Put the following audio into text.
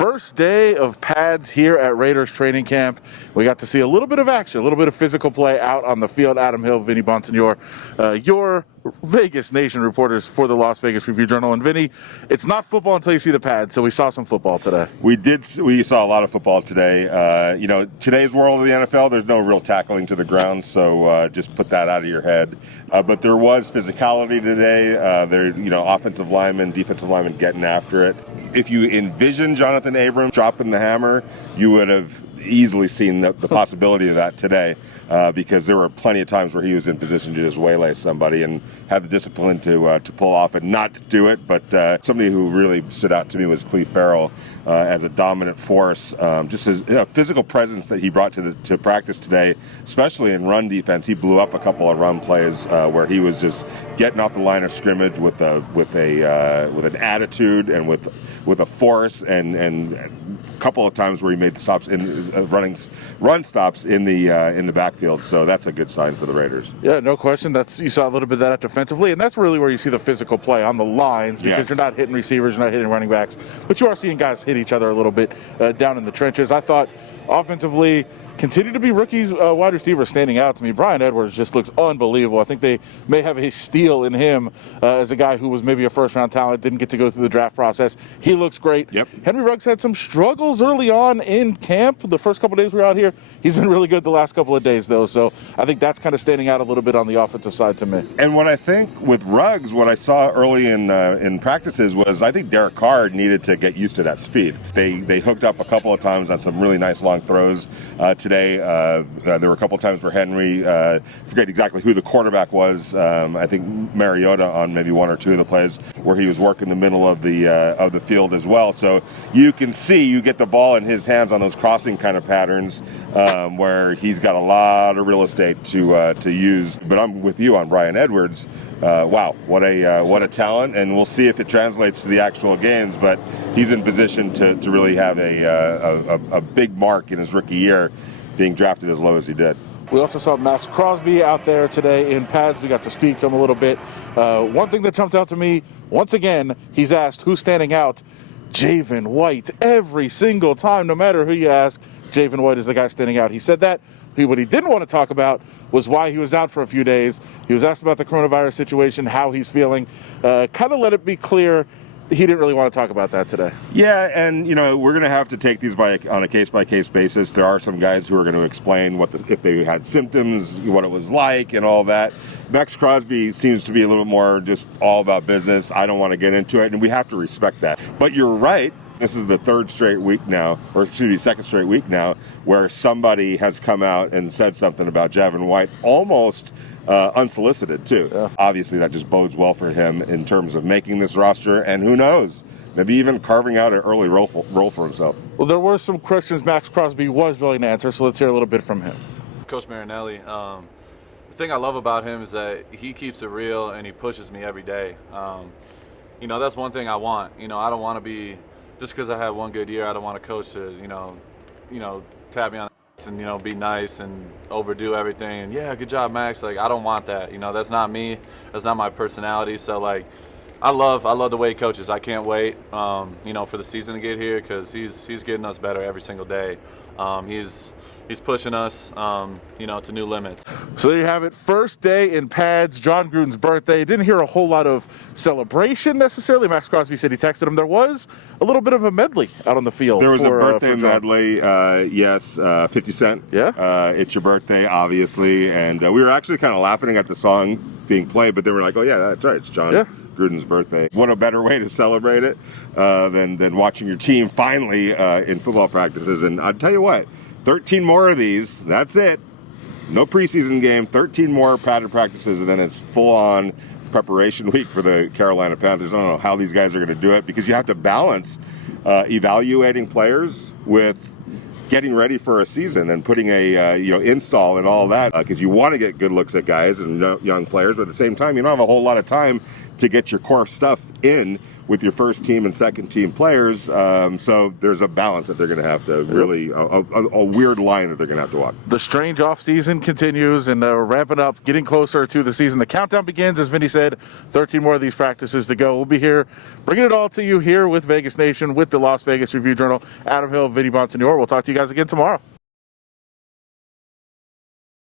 First day of pads here at Raiders training camp. We got to see a little bit of action, a little bit of physical play out on the field. Adam Hill, Vinny Bonsignore, your Vegas Nation reporters for the Las Vegas Review-Journal. And Vinny, it's not football until you see the pads, so we saw some football today. We saw a lot of football today. Today's world of the NFL, there's no real tackling to the ground, so just put that out of your head. But there was physicality today. Offensive linemen, defensive linemen getting after it. If you envision Jonathan Abrams dropping the hammer, you would have easily seen the possibility of that today, because there were plenty of times where he was in position to just waylay somebody and had the discipline to pull off and not do it. But somebody who really stood out to me was Cleve Farrell as a dominant force. Just his physical presence that he brought to practice today, especially in run defense. He blew up a couple of run plays where he was just getting off the line of scrimmage with an attitude and with a force, and a couple of times where he made the stops in run stops in the backfield. So that's a good sign for the Raiders. Yeah, no question. You saw a little bit of that defensively, and that's really where you see the physical play on the lines, because You're not hitting receivers, you're not hitting running backs, but you are seeing guys hit each other a little bit down in the trenches. I thought offensively, continue to be rookies, wide receivers standing out to me. Bryan Edwards just looks unbelievable. I think they may have a steal in him as a guy who was maybe a first-round talent, didn't get to go through the draft process. He looks great. Yep. Henry Ruggs had some struggles early on in camp. The first couple of days we were out here, he's been really good the last couple of days, though. So I think that's kind of standing out a little bit on the offensive side to me. And what I think with Ruggs, what I saw early in practices was I think Derek Carr needed to get used to that speed. They hooked up a couple of times on some really nice long throws today. There were a couple of times where Henry, forget exactly who the quarterback was. I think Mariota on maybe one or two of the plays where he was working the middle of the field as well. So you can see, you get the ball in his hands on those crossing kind of patterns where he's got a lot of real estate to use. But I'm with you on Bryan Edwards. Wow, what a talent, and we'll see if it translates to the actual games. But he's in position to really have a big mark in his rookie year, being drafted as low as he did. We also saw Maxx Crosby out there today in pads. We got to speak to him a little bit. One thing that jumped out to me, once again, he's asked who's standing out. Javin White. Every single time, no matter who you ask, Javin White is the guy standing out. He said that. What he didn't want to talk about was why he was out for a few days. He was asked about the coronavirus situation, how he's feeling. Kind of let it be clear he didn't really want to talk about that today. Yeah, and we're going to have to take these on a case-by-case basis. There are some guys who are going to explain if they had symptoms, what it was like, and all that. Maxx Crosby seems to be a little more just all about business. I don't want to get into it, and we have to respect that. But you're right. This is the second straight week now, where somebody has come out and said something about Javin White, almost unsolicited too. Yeah. Obviously, that just bodes well for him in terms of making this roster, and who knows, maybe even carving out an early role for himself. Well, there were some questions Maxx Crosby was willing to answer, so let's hear a little bit from him. Coach Marinelli, the thing I love about him is that he keeps it real and he pushes me every day. That's one thing I want. I don't want to be, just because I had one good year, I don't want a coach to, tap me on the and, be nice and overdo everything. And, yeah, good job, Max. I don't want that. That's not me. That's not my personality. So, I love the way he coaches. I can't wait, for the season to get here, because he's getting us better every single day. He's pushing us, to new limits. So there you have it. First day in pads, Jon Gruden's birthday. Didn't hear a whole lot of celebration necessarily. Maxx Crosby said he texted him. There was a little bit of a medley out on the field. There was a birthday medley, yes, 50 Cent. Yeah. It's your birthday, obviously. And we were actually kind of laughing at the song being played, but they were like, oh, yeah, that's right. It's Jon Gruden's birthday. What a better way to celebrate it than watching your team finally in football practices. And I'll tell you what, 13 more of these, that's it. No preseason game, 13 more padded practices, and then it's full-on preparation week for the Carolina Panthers. I don't know how these guys are going to do it, because you have to balance evaluating players with getting ready for a season and putting a install and all that, because you want to get good looks at guys and young players, but at the same time, you don't have a whole lot of time to get your core stuff in with your first team and second team players. So there's a balance that they're going to have to really, a weird line that they're going to have to walk. The strange offseason continues, and ramping up, getting closer to the season. The countdown begins, as Vinny said, 13 more of these practices to go. We'll be here bringing it all to you here with Vegas Nation, with the Las Vegas Review Journal. Adam Hill, Vinny Bonsignore. We'll talk to you guys again tomorrow.